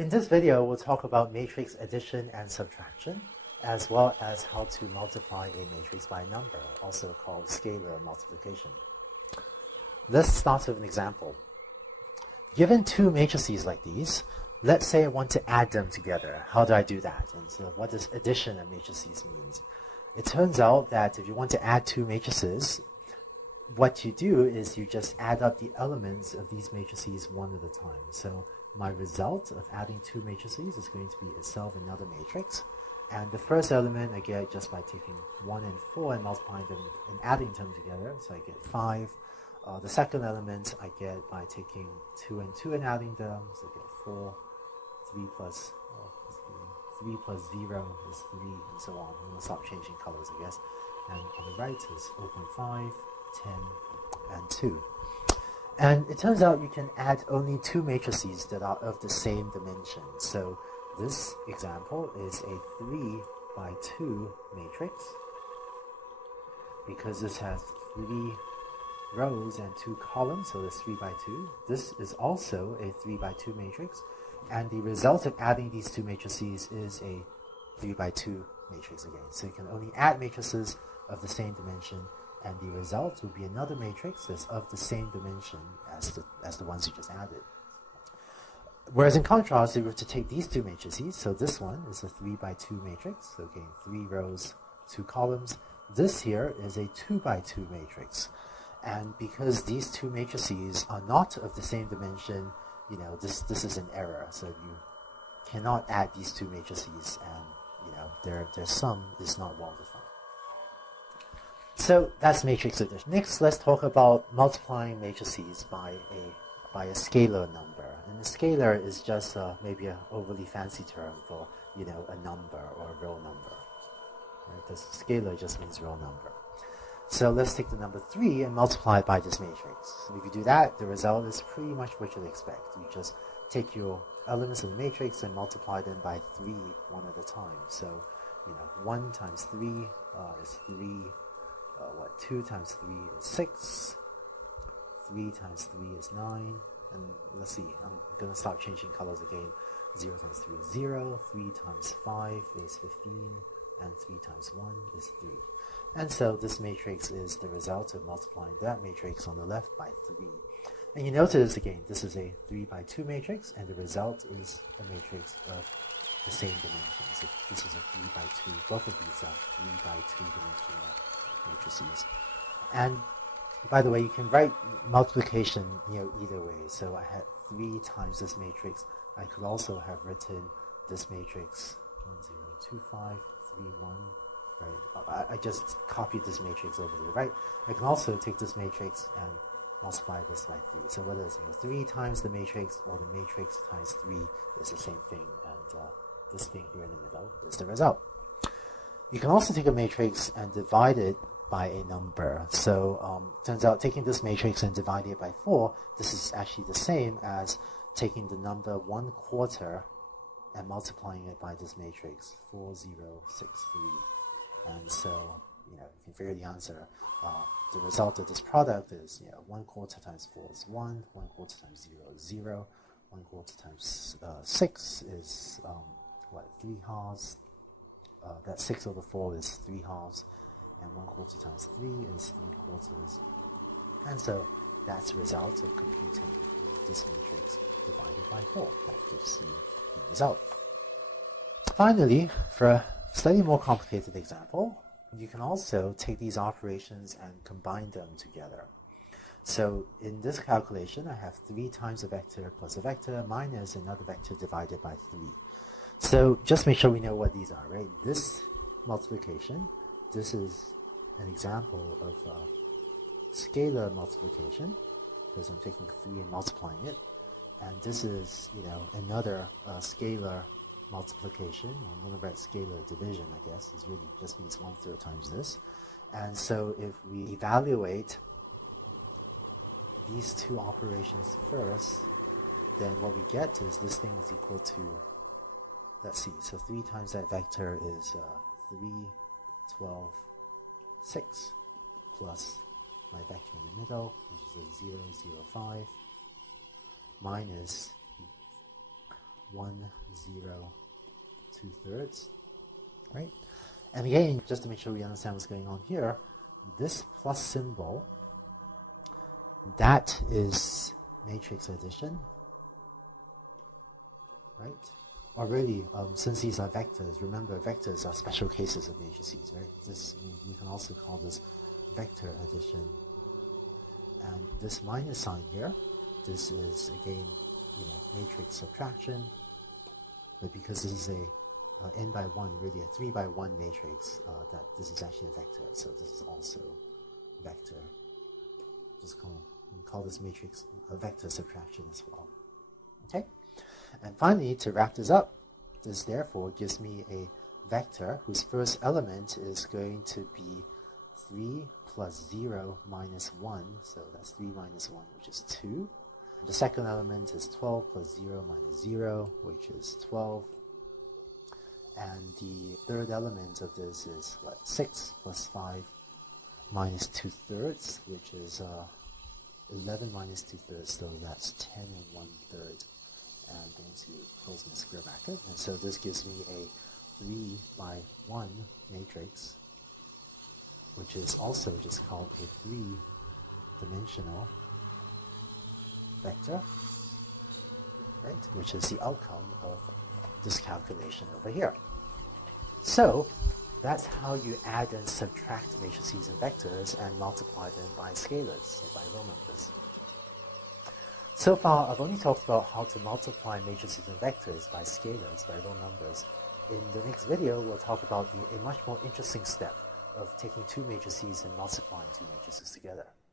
In this video, we'll talk about matrix addition and subtraction, as well as how to multiply a matrix by a number, also called scalar multiplication. Let's start with an example. Given two matrices like these, let's say I want to add them together. How do I do that? And so what does addition of matrices mean? It turns out that if you want to add two matrices, what you do is you just add up the elements of these matrices one at a time. So my result of adding two matrices is going to be itself another matrix. And the first element I get just by taking 1 and 4 and multiplying them and adding them together. So I get 5. The second element I get by taking 2 and 2 and adding them. So I get 4. 3 plus 0 is 3, and so on. I'm going to stop changing colors, I guess. And on the right is 0.5, 10, and 2. And it turns out you can add only two matrices that are of the same dimension. So this example is a 3 by 2 matrix, because this has 3 rows and 2 columns, so it's 3 by 2. This is also a 3 by 2 matrix, and the result of adding these two matrices is a 3 by 2 matrix again. So you can only add matrices of the same dimension, and the result will be another matrix that's of the same dimension as the ones you just added. Whereas in contrast, if we were to take these two matrices, so this one is a 3 by 2 matrix, so again, 3 rows, 2 columns. This here is a 2 by 2 matrix. And because these two matrices are not of the same dimension, this is an error. So you cannot add these two matrices, and their sum is not well defined. So that's matrix addition. Next, let's talk about multiplying matrices by a scalar number. And a scalar is just maybe an overly fancy term for a number or a real number. Right? Because scalar just means real number. So let's take the number 3 and multiply it by this matrix. And if you do that, the result is pretty much what you'd expect. You just take your elements of the matrix and multiply them by 3 one at a time. So 1 times 3 is 3. 2 times 3 is 6. 3 times 3 is 9. And let's see, I'm going to start changing colors again. 0 times 3 is 0. 3 times 5 is 15. And 3 times 1 is 3. And so this matrix is the result of multiplying that matrix on the left by 3. And you notice again, this is a 3 by 2 matrix, and the result is a matrix of the same dimensions. This is a 3 by 2. Both of these are 3 by 2 dimensional matrices. And by the way, you can write multiplication either way. So I had 3 times this matrix. I could also have written this matrix 1, 0, 2, 5, 3, 1. Right. I just copied this matrix over to the right. I can also take this matrix and multiply this by 3. So whether it's 3 times the matrix or the matrix times 3 is the same thing, and this thing here in the middle is the result. You can also take a matrix and divide it by a number. So turns out taking this matrix and dividing it by 4, this is actually the same as taking the number 1/4 and multiplying it by this matrix, 4063. And so, you can figure the answer. The result of this product is, 1/4 times 4 is 1, 1/4 times 0 is 0, 1/4 times 6 is, 3 halves. That 6 over 4 is 3 halves, and 1/4 times 3 is 3/4. And so that's the result of computing this matrix divided by 4. That gives you the result. Finally, for a slightly more complicated example, you can also take these operations and combine them together. So in this calculation, I have 3 times a vector plus a vector minus another vector divided by 3. So just make sure we know what these are, right? This multiplication, this is an example of scalar multiplication, because I'm taking 3 and multiplying it. And this is, another scalar multiplication. I'm going to write scalar division, I guess. This really just means 1/3 times this. And so if we evaluate these two operations first, then what we get is this thing is equal to, let's see, so 3 times that vector is 3, 12, 6, plus my vector in the middle, which is a 0, 0, 5, minus 1, 0, 2/3, right? And again, just to make sure we understand what's going on here, this plus symbol, that is matrix addition, right? Already, since these are vectors, remember vectors are special cases of matrices, right? This, you can also call this vector addition. And this minus sign here, this is again, matrix subtraction, but because this is a n by 1, really a 3 by 1 matrix, that this is actually a vector, so this is also vector. Just call this matrix a vector subtraction as well. Okay? And finally, to wrap this up, this therefore gives me a vector whose first element is going to be 3 plus 0 minus 1, so that's 3 minus 1, which is 2. The second element is 12 plus 0 minus 0, which is 12. And the third element of this is, 6 plus 5 minus 2/3, which is 11 minus 2/3, so that's 10 and 1/3. And I'm going to close my square bracket. And so this gives me a 3 by 1 matrix, which is also just called a 3-dimensional vector, right? Which is the outcome of this calculation over here. So that's how you add and subtract matrices and vectors and multiply them by scalars, or by real numbers. So far, I've only talked about how to multiply matrices and vectors by scalars, by real numbers. In the next video, we'll talk about a much more interesting step of taking two matrices and multiplying two matrices together.